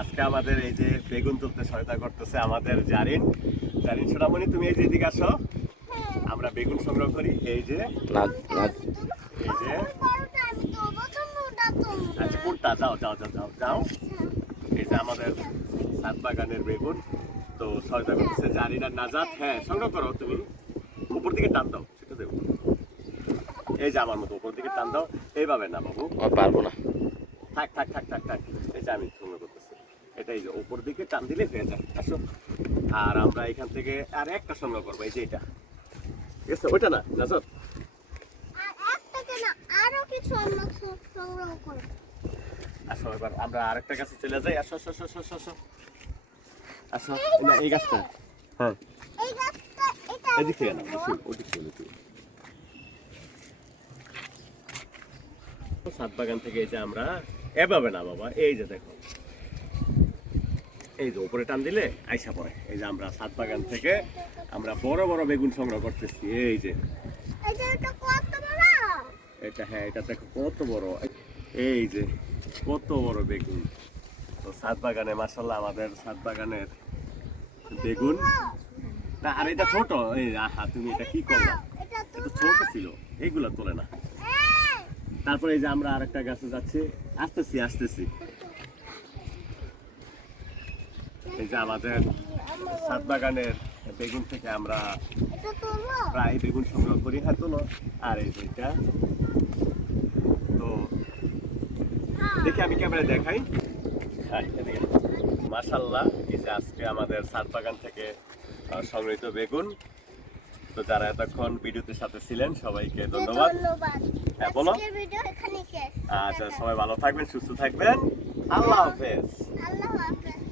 আজকে আমাদের এই যে বেগুন তুলতে সহায়তা করতেছে আমাদের জারিন। জারিন সোনামণি তুমি এই যে এদিকে আসো। হ্যাঁ। আমরা বেগুন সংগ্রহ করি। এই যে না না। এই যে। আচ্ছা কোনটা? যাও যাও যাও যাও যাও। এই যে আমাদের সাত বাগানের বেগুন। তো সহায়তা করতেছে জারিন আর নাজাত। হ্যাঁ সংগ্রহ করো তুমি। উপর দিকে টান দাও সেটা দেবো। এই যে আমার মতো উপর দিকে টান দাও। এইভাবে না বাবু। পারব না। থাক থাক থাক থাক থাক। এই যে আমি সংগ্রহ করতেছি এটা এই যে উপর দিকে টান দিলে হয়ে যায়। আসো। আর আমরা এখান থেকে আর একটা সংগ্রহ করব এই যে এটা। ঠিক আছে ওইটা না নাজত আর একটাকে না আরও কিছু আমরা স- সংগ্রহ করব। আসো এবার আমরা আরেকটা গাছে চলে যাই। আসো আসো আসো আসো আসো। আসো এই না, এই গাছটা। হ্যাঁ। এই গাছটা এটা এদিক না ওদিক ওদিক। সাত বাগান থেকে এই যে আমরা এভাবে না বাবা এই যে দেখো। এই যে উপরে টান দিলে আইসা পড়ে। এই যে আমরা সাত বাগান থেকে আমরা বড় বড় বেগুন সংগ্রহ করতেছি এই যে। এটা হ্যাঁ এটা দেখো কত বড়। এই যে কত বড় বেগুন। তো সাত বাগানে মাসাল্লাহ আমাদের সাত বাগানের বেগুন। না আর এটা ছোট। এই আহা তুমি এটা কি করলা? এটা ছোট ছিল এইগুলা তোলে না। তারপরে এই যে আমরা আরেকটা গাছে যাচ্ছি। আসতেছি আসতেছি। এই যে আমাদের সাত বাগানের বেগুন থেকে আমরা প্রায় বেগুন সংগ্রহ করি হ্যাঁ তো আর এই যে এটা। তো দেখি আমি ক্যামেরা দেখাই। হ্যাঁ এদিকে মাশাল্লাহ এই যে আজকে আমাদের সাত বাগান থেকে সংগৃহীত বেগুন। তো যারা এতক্ষণ ভিডিওতে সাথে ছিলেন সবাইকে ধন্যবাদ। হ্যাঁ, বলো। আচ্ছা সবাই ভালো থাকবেন সুস্থ থাকবেন। আল্লাহ হাফেজ। আল্লাহ হাফেজ।